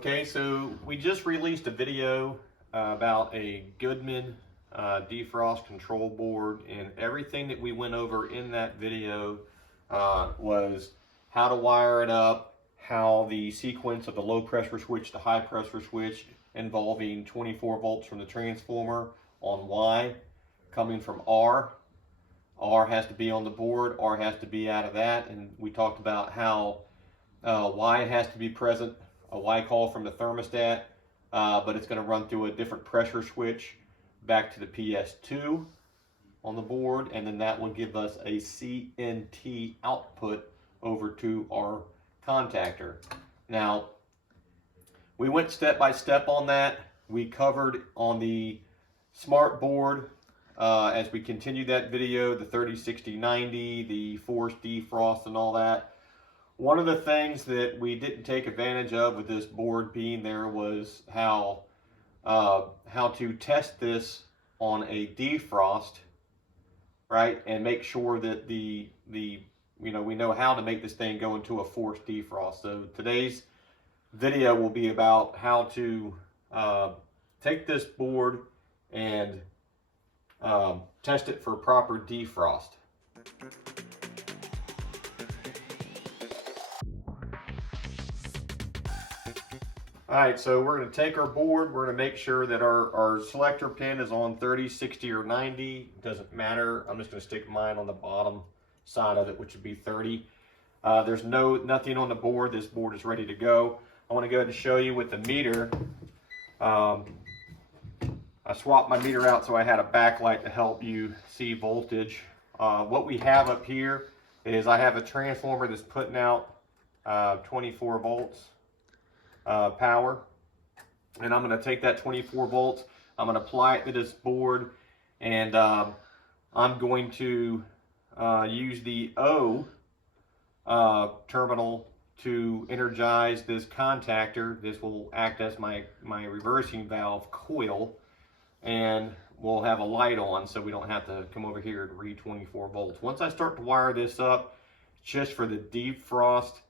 Okay, so we just released a video about a Goodman Defrost control board, and everything that we went over in that video was how to wire it up, how the sequence of the low pressure switch to high pressure switch involving 24 volts from the transformer on Y coming from R. R has to be on the board, R has to be out of that, and we talked about how Y has to be present, a Y call from the thermostat, but it's going to run through a different pressure switch back to the PS2 on the board, and then that will give us a CNT output over to our contactor. Now, we went step by step on that. We covered on the smart board, as we continued that video, the 30, 60, 90, the forced defrost and all that. One of the things that we didn't take advantage of with this board being there was how to test this on a defrost, right? And make sure that we know how to make this thing go into a forced defrost. So today's video will be about how to take this board and test it for proper defrost. All right, so we're going to take our board. We're going to make sure that our selector pin is on 30, 60, or 90. It doesn't matter. I'm just going to stick mine on the bottom side of it, which would be 30. There's nothing on the board. This board is ready to go. I want to go ahead and show you with the meter. I swapped my meter out so I had a backlight to help you see voltage. What we have up here is I have a transformer that's putting out 24 volts. Power, and I'm going to take that 24 volts, I'm going to apply it to this board, and I'm going to use the O terminal to energize this contactor. This will act as my reversing valve coil, and we'll have a light on so we don't have to come over here and read 24 volts. Once I start to wire this up, just for the defrost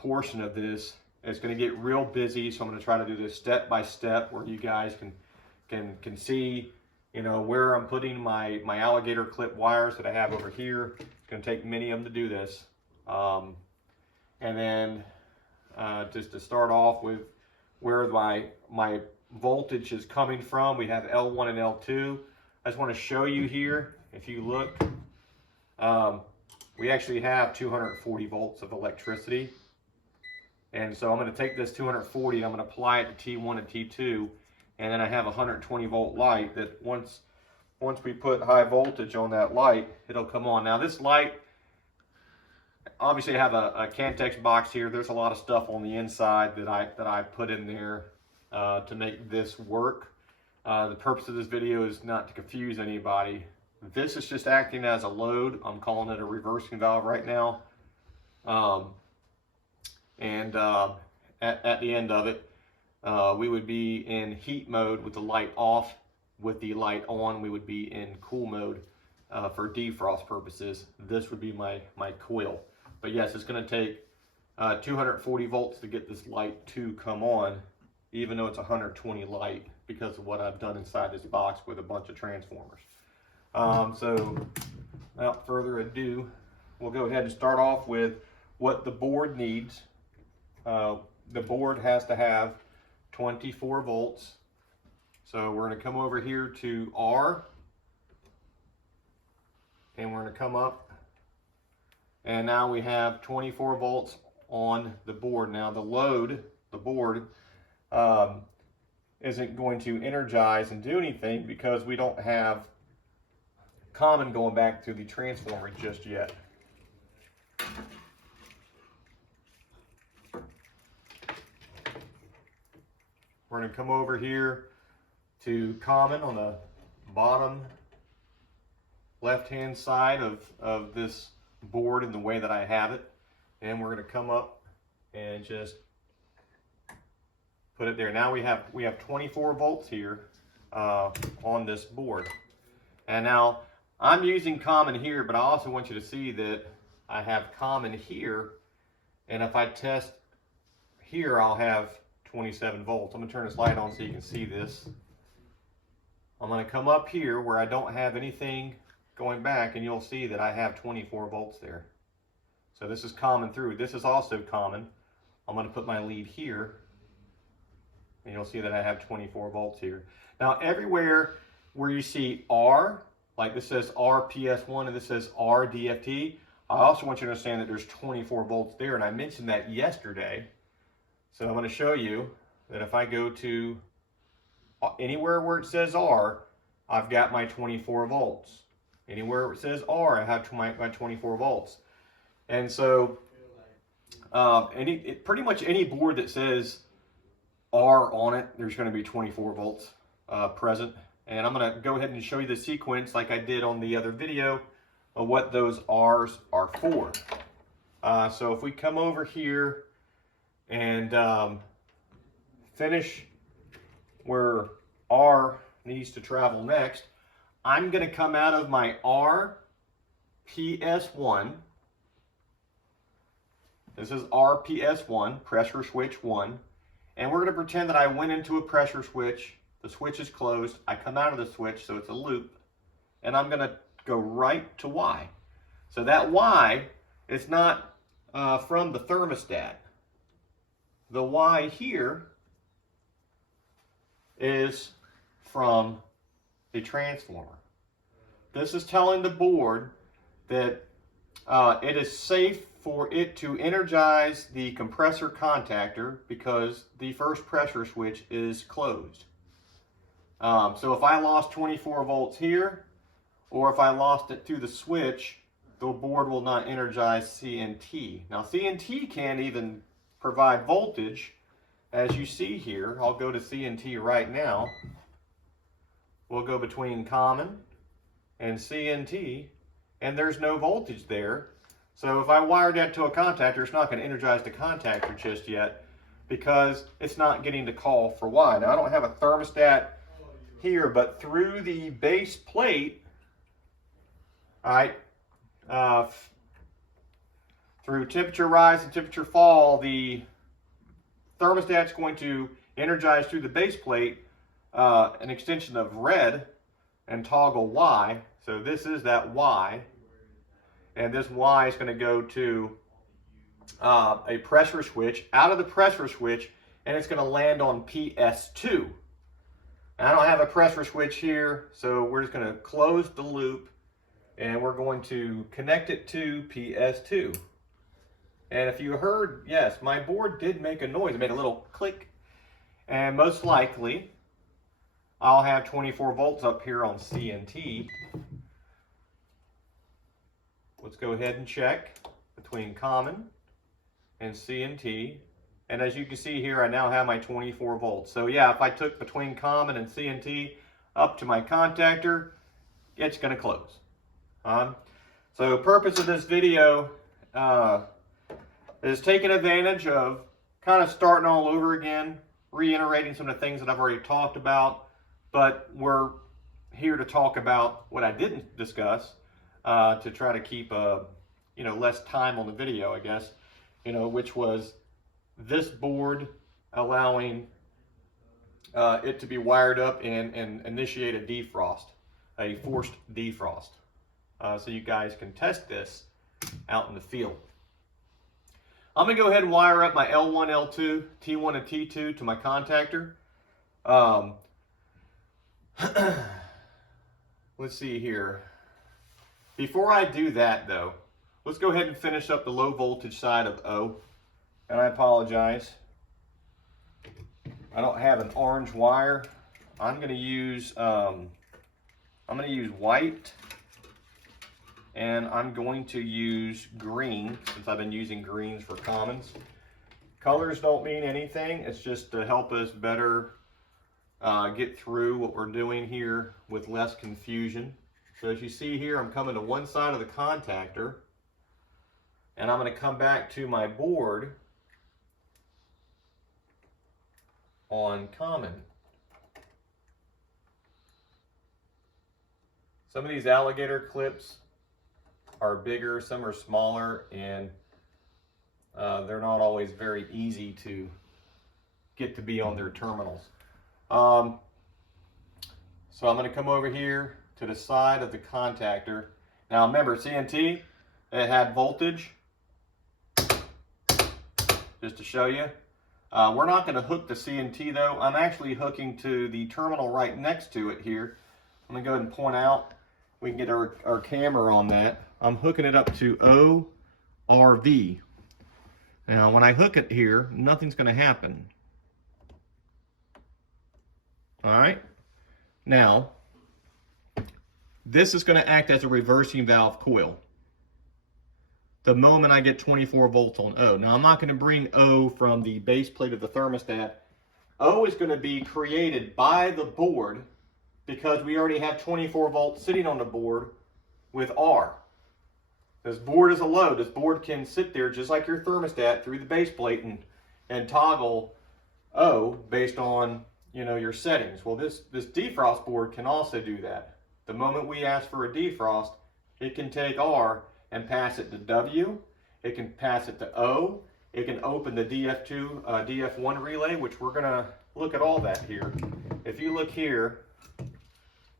portion of this, it's going to get real busy, so I'm going to try to do this step by step where you guys can see, where I'm putting my alligator clip wires that I have over here. It's going to take many of them to do this. And then just to start off with where my voltage is coming from, we have L1 and L2. I just want to show you here, if you look, we actually have 240 volts of electricity. And so I'm going to take this 240 and I'm going to apply it to T1 and T2, and then I have a 120 volt light that once we put high voltage on that light, it'll come on. Now this light, obviously I have a Cantex box here. There's a lot of stuff on the inside that I put in there to make this work. The purpose of this video is not to confuse anybody. This is just acting as a load. I'm calling it a reversing valve right now. At the end of it, we would be in heat mode with the light off. With the light on, we would be in cool mode for defrost purposes. This would be my coil. But yes, it's going to take 240 volts to get this light to come on, even though it's 120 light, because of what I've done inside this box with a bunch of transformers. So without further ado, we'll go ahead and start off with what the board needs. The board has to have 24 volts. So we're going to come over here to R, and we're going to come up, and now we have 24 volts on the board. Now the board isn't going to energize and do anything because we don't have common going back to the transformer just yet. We're going to come over here to common on the bottom left-hand side of this board in the way that I have it. And we're going to come up and just put it there. Now we have 24 volts here on this board. And now I'm using common here, but I also want you to see that I have common here. And if I test here, I'll have 27 volts. I'm gonna turn this light on so you can see this. I'm gonna come up here where I don't have anything going back, and you'll see that I have 24 volts there. So this is common through. This is also common. I'm gonna put my lead here, and you'll see that I have 24 volts here. Now everywhere where you see R, like this says RPS1 and this says RDFT, I also want you to understand that there's 24 volts there, and I mentioned that yesterday. So I'm going to show you that if I go to anywhere where it says R, I've got my 24 volts. Anywhere it says R, I have my 24 volts. And so pretty much any board that says R on it, there's going to be 24 volts present. And I'm going to go ahead and show you the sequence like I did on the other video of what those R's are for. So if we come over here and finish where R needs to travel next, I'm going to come out of my RPS1. This is RPS1, pressure switch 1. And we're going to pretend that I went into a pressure switch. The switch is closed. I come out of the switch, so it's a loop. And I'm going to go right to Y. So that Y is not from the thermostat. The Y here is from the transformer. This is telling the board that it is safe for it to energize the compressor contactor because the first pressure switch is closed. So if I lost 24 volts here, or if I lost it through the switch, the board will not energize CNT. Now CNT can't even provide voltage, as you see here. I'll go to CNT right now. We'll go between common and CNT, and there's no voltage there. So if I wired that to a contactor, it's not going to energize the contactor just yet because it's not getting the call for Y. Now I don't have a thermostat here, but through the base plate, all right, through temperature rise and temperature fall, the thermostat's going to energize through the base plate an extension of red and toggle Y. So this is that Y, and this Y is going to go to a pressure switch, out of the pressure switch, and it's going to land on PS2. I don't have a pressure switch here, so we're just going to close the loop and we're going to connect it to PS2. And if you heard, yes, my board did make a noise. It made a little click. And most likely, I'll have 24 volts up here on CNT. Let's go ahead and check between common and CNT. And as you can see here, I now have my 24 volts. So yeah, if I took between common and CNT up to my contactor, it's going to close. So the purpose of this video is taking advantage of kind of starting all over again, reiterating some of the things that I've already talked about, but we're here to talk about what I didn't discuss to try to keep less time on the video, I guess, which was this board allowing it to be wired up and initiate a defrost, a forced defrost. So you guys can test this out in the field. I'm going to go ahead and wire up my L1, L2, T1, and T2 to my contactor. Let's see here. Before I do that, though, let's go ahead and finish up the low voltage side of O. And I apologize, I don't have an orange wire. I'm going to use white, and I'm going to use green since I've been using greens for commons. Colors don't mean anything. It's just to help us better get through what we're doing here with less confusion. So as you see here, I'm coming to one side of the contactor, and I'm going to come back to my board on common. Some of these alligator clips are bigger, some are smaller, and they're not always very easy to get to be on their terminals. So I'm going to come over here to the side of the contactor. Now remember, CNT, it had voltage, just to show you. We're not going to hook the CNT though. I'm actually hooking to the terminal right next to it here. I'm going to go ahead and point out. We can get our camera on that. I'm hooking it up to ORV. Now when I hook it here, nothing's going to happen. Alright. Now, this is going to act as a reversing valve coil. The moment I get 24 volts on O. Now I'm not going to bring O from the base plate of the thermostat. O is going to be created by the board because we already have 24 volts sitting on the board with R. This board is a load. This board can sit there just like your thermostat through the base plate and toggle O based on, you know, your settings. Well, this defrost board can also do that. The moment we ask for a defrost, it can take R and pass it to W. It can pass it to O. It can open the DF2, DF1 relay, which we're gonna look at all that here. If you look here,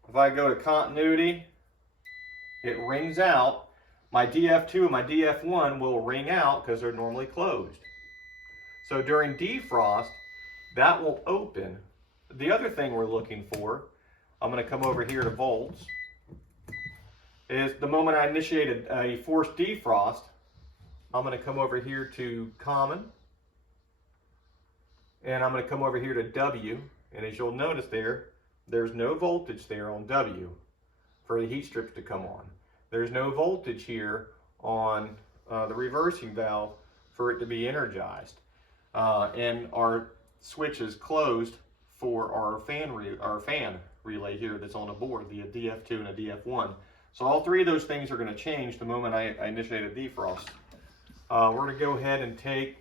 if I go to continuity, it rings out. My DF2 and my DF1 will ring out because they're normally closed. So during defrost, that will open. The other thing we're looking for, I'm going to come over here to volts, is the moment I initiated a forced defrost, I'm going to come over here to common, and I'm going to come over here to W, and as you'll notice there's no voltage there on W for the heat strips to come on. There's no voltage here on the reversing valve for it to be energized. And our switch is closed for our fan relay here that's on the board, the DF2 and a DF1. So all three of those things are going to change the moment I initiate a defrost. We're going to go ahead and take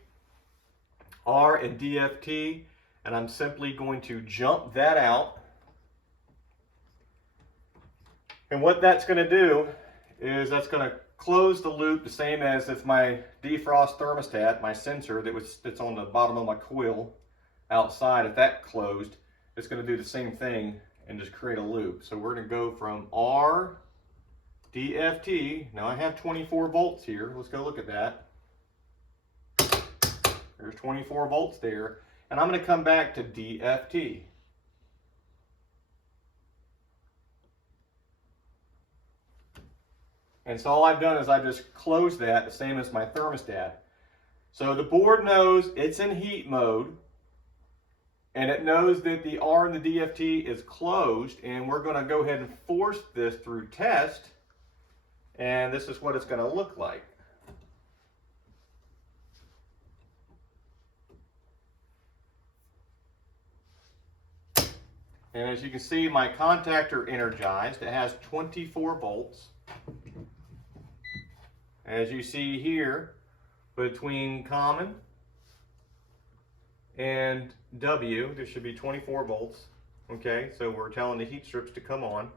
R and DFT, and I'm simply going to jump that out. And what that's going to do is that's going to close the loop, the same as if my defrost thermostat, my sensor that's on the bottom of my coil outside, if that closed, it's going to do the same thing and just create a loop. So we're going to go from R, DFT. Now I have 24 volts here. Let's go look at that. There's 24 volts there. And I'm going to come back to DFT. And so all I've done is I just closed that, the same as my thermostat. So the board knows it's in heat mode, and it knows that the R and the DFT is closed, and we're going to go ahead and force this through test, and this is what it's going to look like. And as you can see, my contactor energized. It has 24 volts. As you see here, between common and W, there should be 24 volts. Okay, so we're telling the heat strips to come on.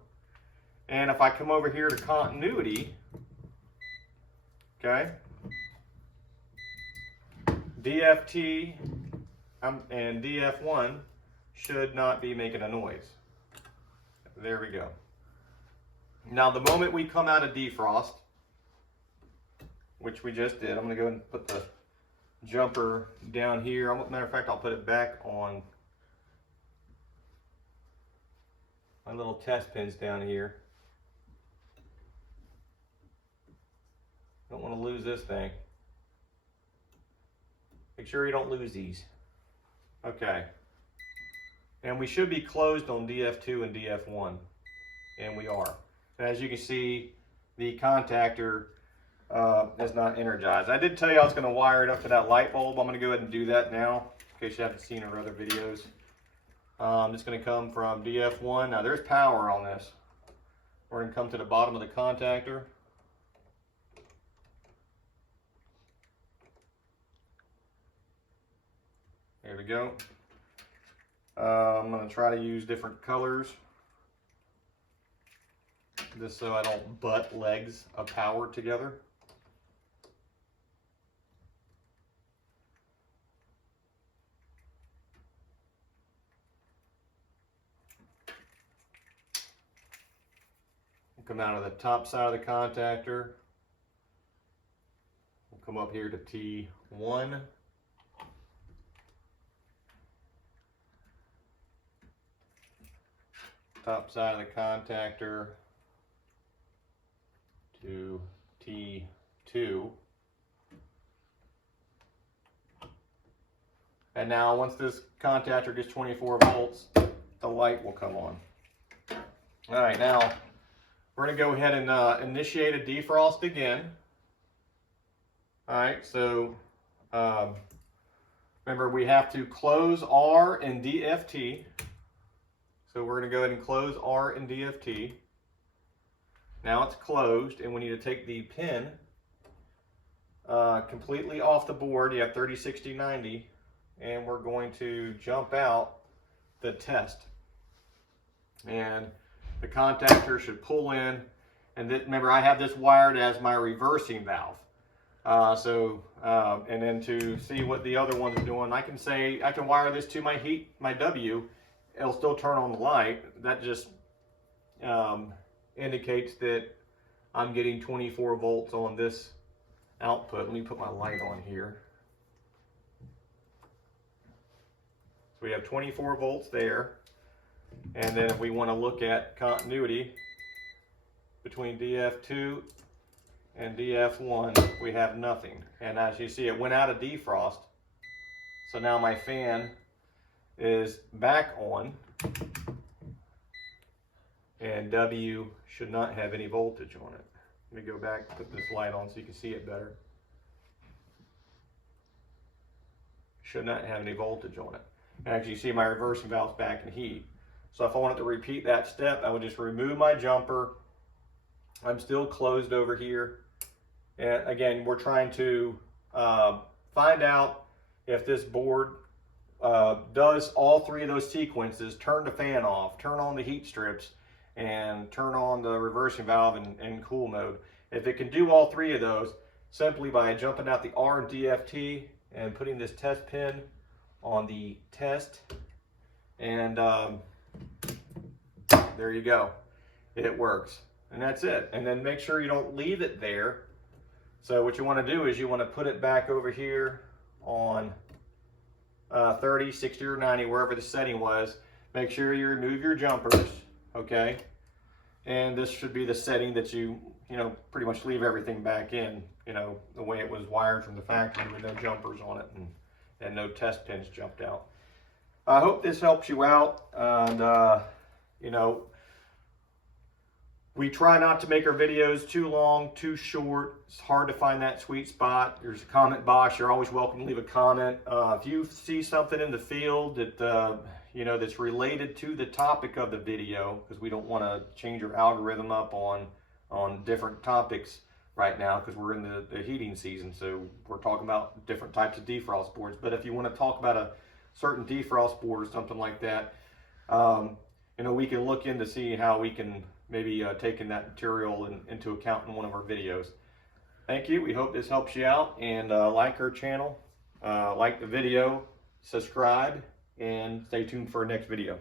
And if I come over here to continuity, okay, DFT and DF1 should not be making a noise. There we go. Now the moment we come out of defrost, which we just did, I'm going to go and put the jumper down here. Matter of fact, I'll put it back on my little test pins down here. Don't want to lose this thing. Make sure you don't lose these. Okay. And we should be closed on DF2 and DF1. And we are. And as you can see, the contactor is not energized. I did tell you I was going to wire it up to that light bulb. I'm going to go ahead and do that now, in case you haven't seen our other videos. It's going to come from DF1. Now there's power on this. We're going to come to the bottom of the contactor. There we go. I'm going to try to use different colors, just so I don't butt legs of power together. come out of the top side of the contactor. We'll come up here to T1. Top side of the contactor to T2. And now once this contactor gets 24 volts, the light will come on. All right, now we're gonna go ahead and initiate a defrost again. All right, so remember we have to close R and DFT. So we're gonna go ahead and close R and DFT. Now it's closed, and we need to take the pin completely off the board. You have 30, 60, 90, and we're going to jump out the test. And the contactor should pull in, and remember I have this wired as my reversing valve. And then to see what the other ones are doing, I can wire this to my W. It'll still turn on the light. That just indicates that I'm getting 24 volts on this output. Let me put my light on here. So we have 24 volts there. And then if we want to look at continuity between DF2 and DF1, we have nothing. And as you see, it went out of defrost. So now my fan is back on, and W should not have any voltage on it. Let me go back, put this light on so you can see it better. Should not have any voltage on it. And as you see, my reversing valve's back in heat. So if I wanted to repeat that step, I would just remove my jumper. I'm still closed over here. And again, we're trying to find out if this board does all three of those sequences: turn the fan off, turn on the heat strips, and turn on the reversing valve in cool mode. If it can do all three of those, simply by jumping out the R and DFT and putting this test pin on the test, and there you go, it works. And that's it. And then make sure you don't leave it there. So what you want to do is you want to put it back over here on 30, 60, or 90, wherever the setting was. Make sure you remove your jumpers, okay? And this should be the setting that you pretty much leave everything back in, the way it was wired from the factory with no jumpers on it and no test pins jumped out. I hope this helps you out. And, we try not to make our videos too long, too short. It's hard to find that sweet spot. There's a comment box. You're always welcome to leave a comment. If you see something in the field that, that's related to the topic of the video, because we don't want to change our algorithm up on different topics right now, because we're in the heating season. So we're talking about different types of defrost boards. But if you want to talk about a certain defrost board or something like that, we can look in to see how we can maybe taking that material into account in one of our videos. Thank you. We hope this helps you out, and like our channel, like the video, subscribe, and stay tuned for our next video.